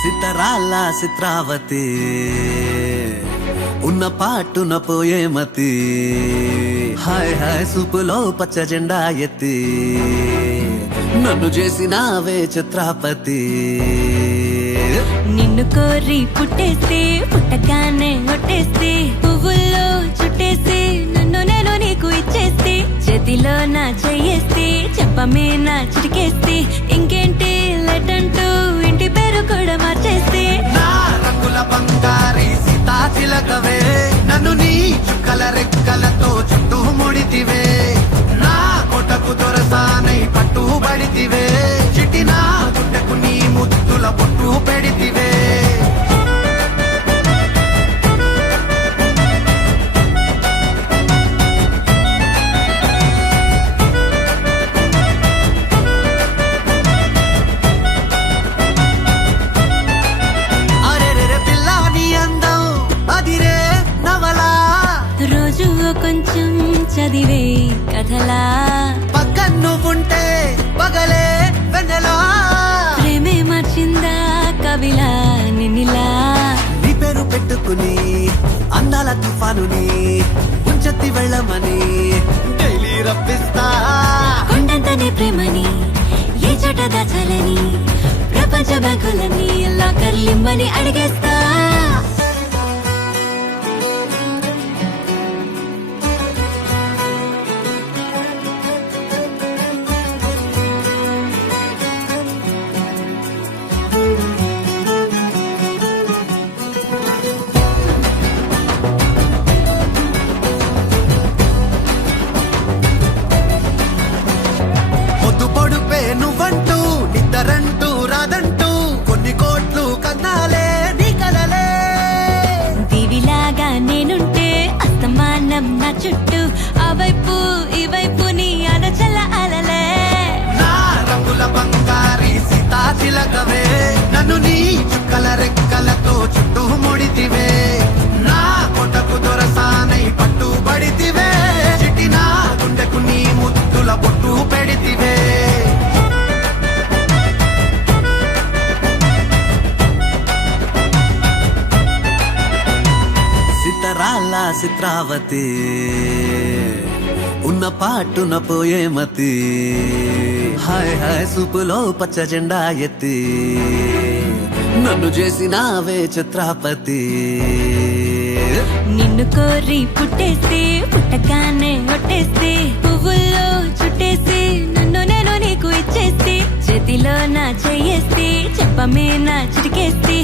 సితరాల చిత్రావతి ఉన్న పాటున పోయే మతి హాయ్ హాయ్ సూపులో పచ్చ జెండా ఎత్తి నన్ను చేసినావే చిత్రాపతి నిన్ను కోరి పుట్టేస్తే పుట్టగానే ఒట్టేస్తే పువ్వుల్లో చుట్టేసి నన్ను నేను నీకు ఇచ్చేస్తే చేతిలో నా చెయ్యేస్తే చెప్పమే నా చిటికేస్తే ఇంకేంటి లెటంటూ ఇంటి పేరు కూడా మార్చేస్తే నా రంగుల బంగారి సీతా చిలకవే నన్ను నీ చుక్కల రెక్కలతో చుట్టూ ముడితివే నా కొటకు దొరసానై పట్టుబడితివే చిటినా గుడ్డకు నీ ముద్దుల పొట్టు పెడితివే రోజు కొంచెం చదివే కథలా పక్కన నువ్వుంటే పగలే వెన్నెలా ప్రేమే మార్చిందా కవిలా నిన్నిలా నీ పేరు పెట్టుకుని అందాల తుఫానుని ఉంచెత్తి వెళ్ళమని డైలీ రప్పిస్తా కొండంతనే ప్రేమని ఏ చోట దాచాలని ప్రపంచ బ్యాంకులని లాకర్లిమ్మని అడిగేస్తా నువ్వంటూ నిద్దరంటూ రాదంటూ కొన్ని కోట్లు కన్నాలే నీ కలలే దివిలాగా నేనుంటే అస్తమానం నా చుట్టూ ఆ వైపు ఈ వైపు నీ అనచల అలలే నా రంగుల బంగారి సీతా చిలకవే నన్ను నీ చుక్కల రెక్కలతో చుట్టూ ముడితివే నా కొటకు దొరసానై పట్టుబడితివే చిటినా గుండెకు నీ ముద్దుల పొట్టు పెడితివే సితరాల చిత్రావతి ఉన్న పాటున పోయే మతి హాయ్ హాయ్ సూపులో పచ్చ జెండా ఎత్తి నన్ను చేసినావే చిత్రాపతి నిన్ను కోరి పుట్టేస్తే పుట్టగానే ఒట్టేస్తే పువ్వుల్లో చుట్టేసి నన్ను నేను నీకు ఇచ్చేస్తే చేతిలో నా చెయ్యేస్తే చెప్పమే నా చిటికేస్తే